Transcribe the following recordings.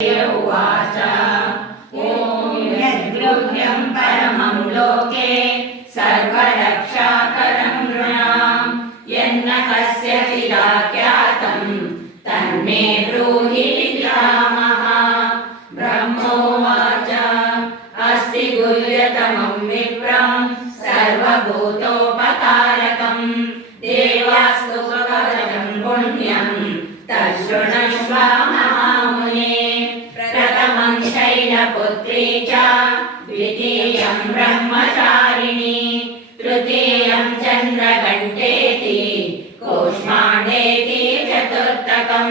उवाच ॐ यद्गृह्यं परमं लोके सर्वरक्षाकरं नृणां यन्न कस्यचिदाख्यातं तन्मे ब्रूहि पितामहः। ब्रह्मोवाच अस्ति गुह्यतमं विप्रं सर्वभूतोपकारकं देवास्तु कवचं पुण्यं तच्छृणुष्व महामुने। प्रथमं शैलपुत्री च द्वितीयं ब्रह्मचारिणी तृतीयं चन्द्रघण्टेति कूष्माण्डेति चतुर्थकं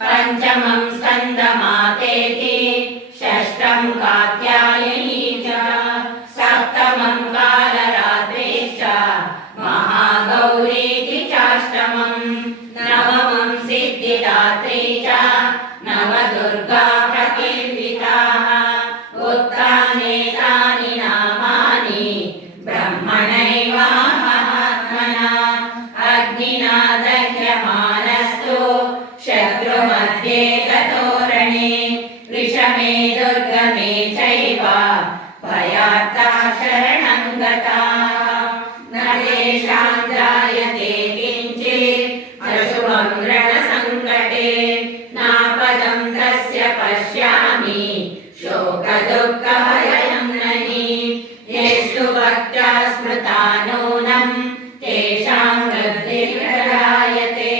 पञ्चमं स्कन्दमातेति षष्ठं कात्यायनी च सप्तमं कालरात्रि च महागौरीति चाष्टमं नवमं सिद्धिदात्री च नवदुर्गा प्रकीर्तिताः। उत्तानेतानि नामानि ब्रह्मणैव महात्मना अग्निना दह्यमानस्तु शत्रुमध्ये गतोरणे विषमे दुर्गमे चैव भयार्ता शरणं गताः। न तेषां जायते किञ्चित् अशुभं रणसङ्कटे नापदं तस्य पश्यामि शोकदुःखभयं नहि। येषु भक्त्या स्मृता नूनं तेषां वृद्धिर्जायते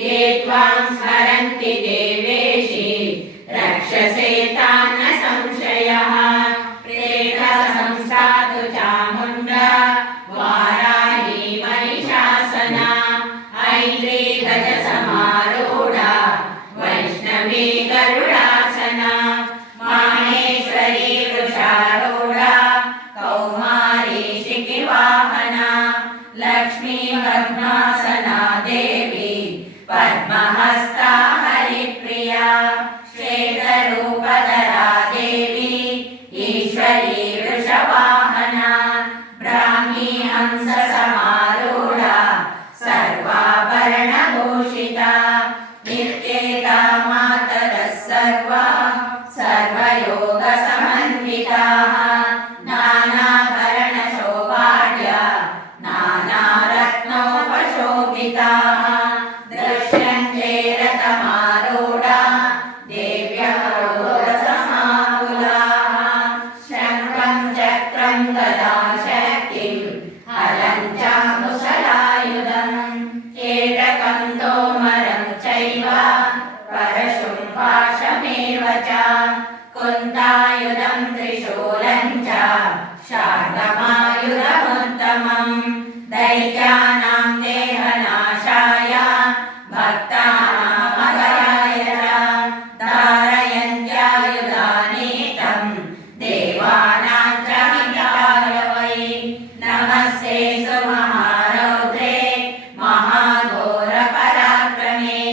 ये त्वां स्मरन्ति देवेशि रक्षसे तान् न संशयः। प्रेतसंस्था तु चामुण्डा वाराही महिषासना ऐन्द्री गजसमारूढा वैष्णवी गरुडासना माहेश्वरी वृषारूढा कौमारी शिखिवाहना लक्ष्मी पद्मासना देवी पद्महस्ता हरिप्रिया श्वेतरूपधरा देवी ईश्वरी वृषवाहना ब्राह्मी हंससमारूढा सर्वाभरणभूषिता नित्येता मातरः सर्वा सर्वयोगसमन्विताः नानाभरणशोभाढ्या नानारत्नोपशोभिताः दृश्यन्ते रथमारूढा देव्यः योगसमाकुलाः शङ्खं चक्रं गदां शक्तिं हलं च मुसलायुधं केटकं तोमरं चैव परशुं पाशमेव च कुन्तायुधं त्रिशूलं च शार्ङ्गमायुधमुत्तमं दैत्यानां देहनाशाय भक्तानामभयाय च धारयन्त्यायुधानीतं देवानां च हिताय वै। नमस्ते सुमहारौद्रे महाघोरपराक्रमे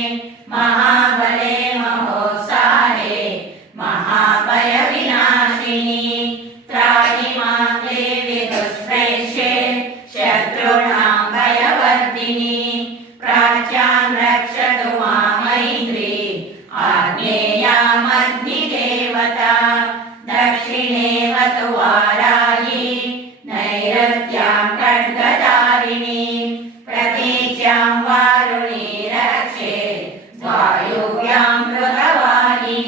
महाबले महोत्साहे महाभयविनाशिनी त्राहि मां देवि दुष्प्रेष्ये शत्रूणां भयवर्धिनी प्राच्यां रक्षतु मामैत्री आग्नेयामग्निदेवता दक्षिणे वतु वारा